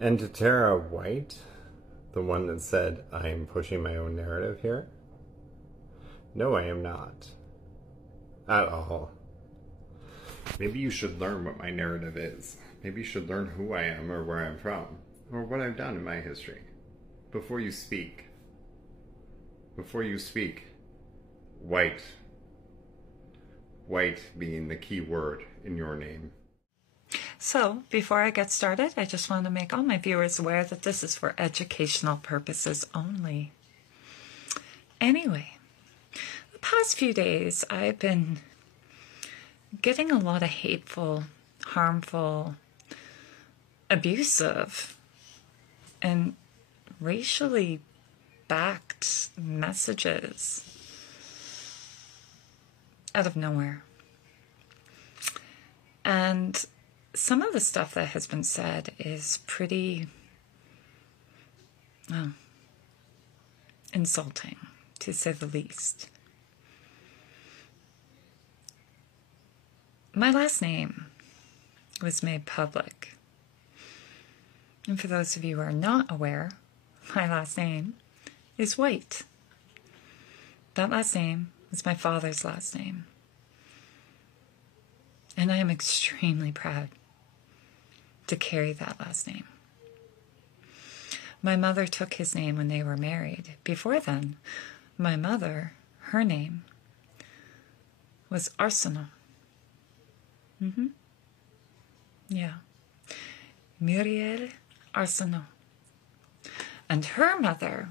And to Tara White, the one that said, I am pushing my own narrative here. No, I am not. At all. Maybe you should learn what my narrative is. Maybe you should learn who I am or where I'm from, or what I've done in my history. Before you speak. Before you speak. White. White being the key word in your name. So, before I get started, I just want to make all my viewers aware that this is for educational purposes only. Anyway, the past few days I've been getting a lot of hateful, harmful, abusive, and racially backed messages out of nowhere. And some of the stuff that has been said is pretty, well, insulting, to say the least. My last name was made public. And for those of you who are not aware, my last name is White. That last name was my father's last name. And I am extremely proud to carry that last name. My mother took his name when they were married. Before then, my mother, her name was Arsenal. Yeah. Muriel Arsenal. And her mother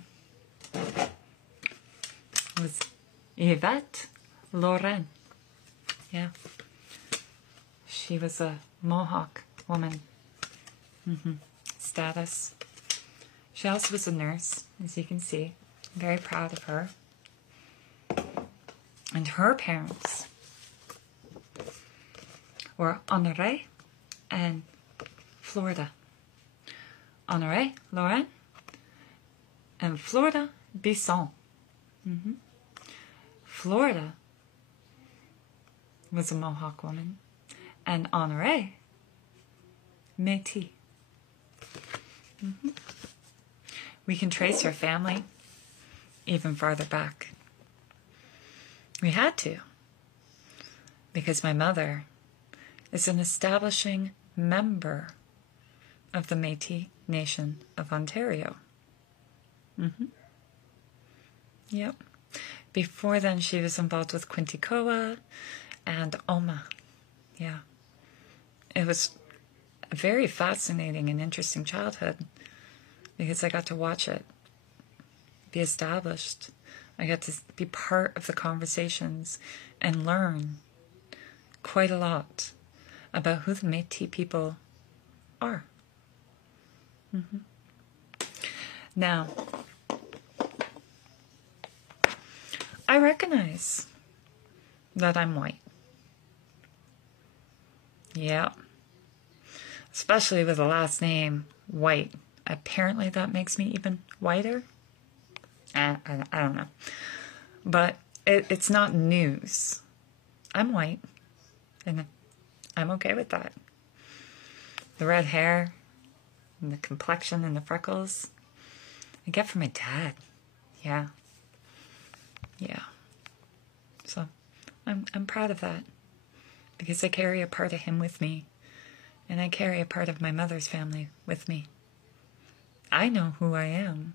was Yvette Lorraine. Yeah. She was a Mohawk woman. Status. She also was a nurse, as you can see. I'm very proud of her. And her parents were Honoré and Florida. Honoré, Lorraine, and Florida Bisson. Florida was a Mohawk woman, and Honoré, Métis. We can trace her family even farther back. We had to, because my mother is an establishing member of the Métis Nation of Ontario. Yep. Before then, she was involved with Quinticoa and Oma. Yeah. It was a very fascinating and interesting childhood because I got to watch it be established. I got to be part of the conversations and learn quite a lot about who the Métis people are. Now, I recognize that I'm white. Yeah. Especially with the last name, White. Apparently that makes me even whiter. I don't know. But it's not news. I'm white. And I'm okay with that. The red hair, and the complexion, and the freckles, I get from my dad. Yeah. Yeah. So, I'm proud of that. Because I carry a part of him with me. And I carry a part of my mother's family with me. I know who I am.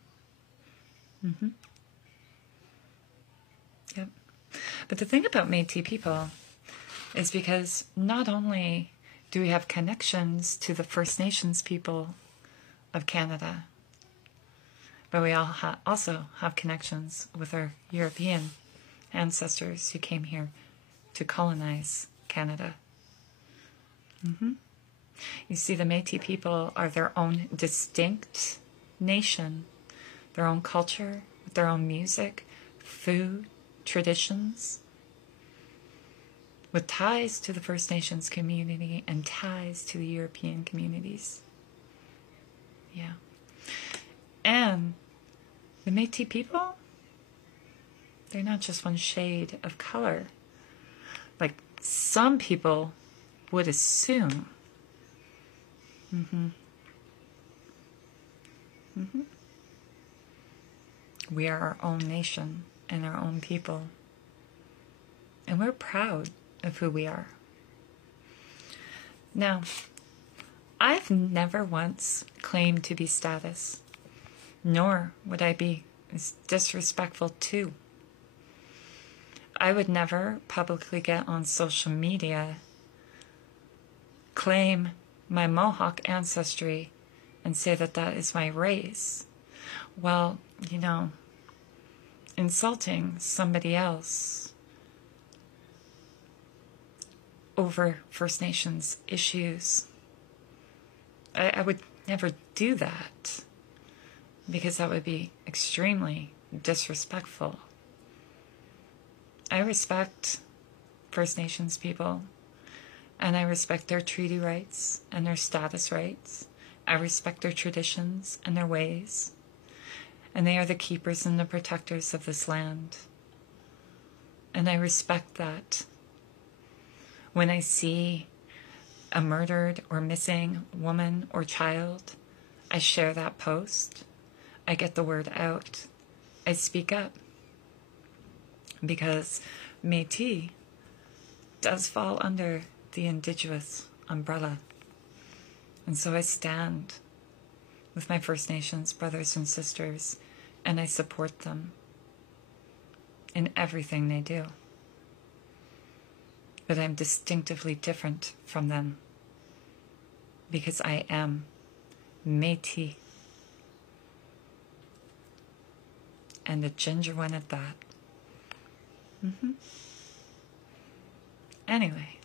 Yep. But the thing about Métis people is because not only do we have connections to the First Nations people of Canada, but we also have connections with our European ancestors who came here to colonize Canada. You see, the Métis people are their own distinct nation, their own culture, with their own music, food, traditions, with ties to the First Nations community and ties to the European communities. Yeah. And the Métis people, they're not just one shade of color, like some people would assume. We are our own nation and our own people. And we're proud of who we are. Now, I've never once claimed to be status, nor would I be disrespectful to. I would never publicly get on social media, claim my Mohawk ancestry, and say that that is my race. Well, you know, insulting somebody else over First Nations issues, I would never do that, because that would be extremely disrespectful. I respect First Nations people, and I respect their treaty rights and their status rights. I respect their traditions and their ways, and they are the keepers and the protectors of this land. And I respect that. When I see a murdered or missing woman or child, I share that post. I get the word out. I speak up. Because Métis does fall under the Indigenous umbrella. And so I stand with my First Nations brothers and sisters, and I support them in everything they do. But I'm distinctively different from them, because I am Métis, and a ginger one at that. Anyway,